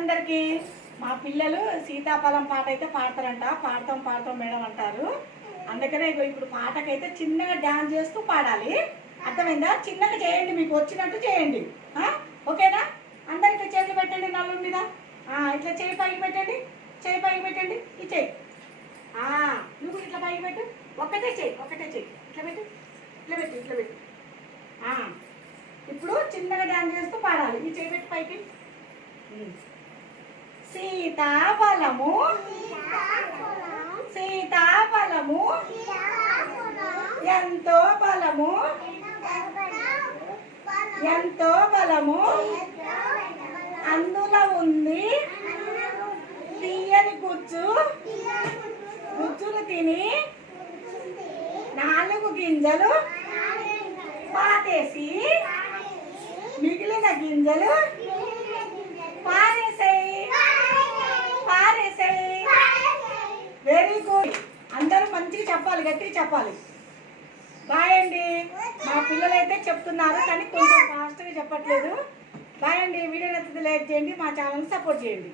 అందరికీ. మా పిల్లలు సీతాఫలం పాట అయితే పాడతారంట. పాడతాం పాడతాం మేడం అంటారు. అందుకనే ఇప్పుడు పాటకైతే చిన్నగా డ్యాన్స్ చేస్తూ పాడాలి. అర్థమైందా? చిన్నగా చేయండి, మీకు వచ్చినట్టు చేయండి. ఓకేనా? అందరికీ చేతులు పెట్టండి నలుగురి మీద. ఇట్లా చేయి పైకి పెట్టండి, చేయి పైకి పెట్టండి. ఈ చేయి నువ్వు ఇట్లా పైకి పెట్టు. ఒక్కటే చేయి ఇట్లా పెట్టు, ఇట్లా పెట్టు, ఇట్లా పెట్టు. ఇప్పుడు చిన్నగా డ్యాన్స్ చేస్తూ పాడాలి. ఈ చేయి పెట్టి పైకి. సీతాఫలము సీతాఫలము ఎంతో బలము ఎంతో బలము అందులో ఉంది తీయని గుజ్జులు తిని 4 గింజలు పాతేసి మిగిలిన గింజలు పారేసేయి. Very good. అందరూ మంచిగా చెప్పాలి, గట్టిగా చెప్పాలి. బాయ్ అండి. మా పిల్లలు అయితే చెప్తున్నారు కానీ కొంచెం ఫాస్ట్గా చెప్పట్లేదు. బాయ్ అండి. వీడియో నచ్చితే లైక్ చేయండి, మా ఛానల్ని సపోర్ట్ చేయండి.